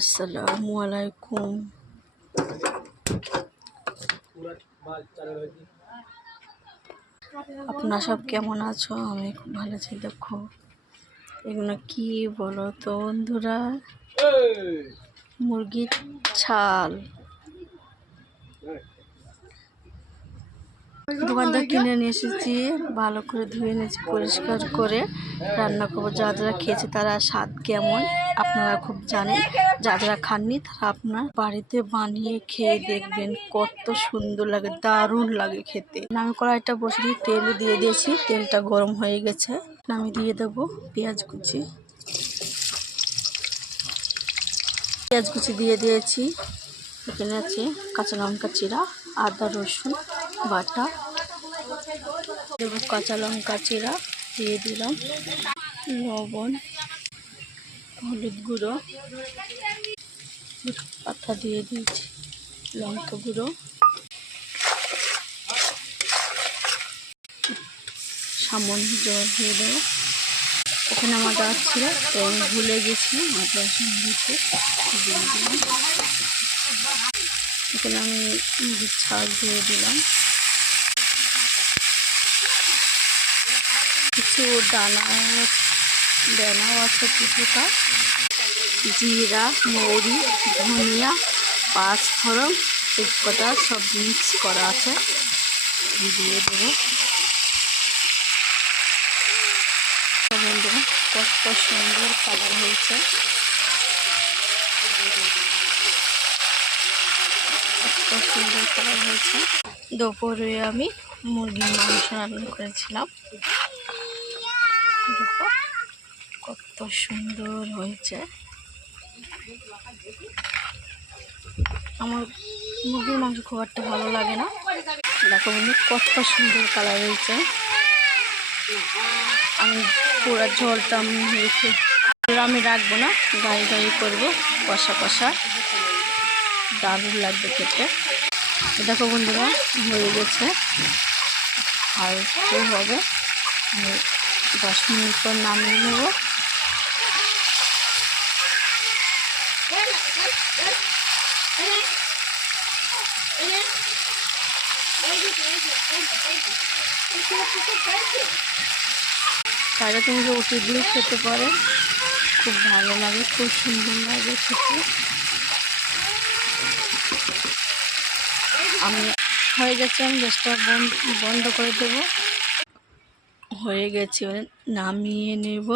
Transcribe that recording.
আসসালামু আলাইকুম। আপনারা সব কেমন আছো? আমি খুব ভালো আছি। দেখো এগুলো কি বলো তো বন্ধুরা, মুরগির ছাল দোকান থেকে কিনে নিয়ে এসেছি, ভালো করে ধুয়ে নিয়েছি, পরিষ্কার করে রান্না করবো। যারা খেয়েছে তারা স্বাদ কেমন আপনারা খুব জানেন, যারা খাননি তারা আপনার বাড়িতে বানিয়ে খেয়ে দেখবেন, কত সুন্দর লাগে, দারুণ লাগে খেতে। আমি কড়াইটা বসিয়ে তেল দিয়ে দিয়েছি, তেলটা গরম হয়ে গেছে। আমি দিয়ে দেবো পেঁয়াজ কুচি দিয়ে দিয়েছি। এখানে আছে কাঁচা লঙ্কা চিরা, আদা রসুন বাটা, দেবো কাঁচা লঙ্কা চিরা, দিয়ে দিলাম লবণ, হলুদ গুঁড়ো, পাতা দিয়ে দিয়েছি, লঙ্কা গুঁড়ো, সামান্য জল দিয়ে দেবো। ওখানে আমার দাঁত ছিল তো আমি ভুলে গেছি আদা রসুন দিতে, দিয়ে দিলাম। এখানে আমি মুরগির ছাল দিয়ে দিলাম, কিছু দানাও আছে কিছুটা, জিরা, মৌরি, ধনিয়া, পাঁচফোড়ন, তেজপাতা সব মিক্স করা আছে, দিয়ে দেবো। বন্ধুরা কত সুন্দর কালার হয়েছে, দুপুরে আমি মুরগির মাংস রান্না করেছিলাম। দেখো কত সুন্দর হয়েছে। আমার মুরগির মাংস খুব একটা ভালো লাগে না। দেখো বন্ধু কত সুন্দর কালার হয়েছে। আমি পুরো ঝোলটা আমি রাখবো না, গায়ে করবো, কষা দারুণ লাগবে খেতে। দেখো বন্ধুরা হয়ে গেছে, আর একটু হবে, 10 মিনিট পর নামিয়ে নেব। তাহলে তুমি রুটি দিয়ে খেতে পারো, খুব ভালো লাগে, খুব সুন্দর লাগে খেতে। আমি হয়ে গেছে, আমি গ্যাসটা বন্ধ করে দেবো। হয়ে গেছে, নামিয়ে নেব।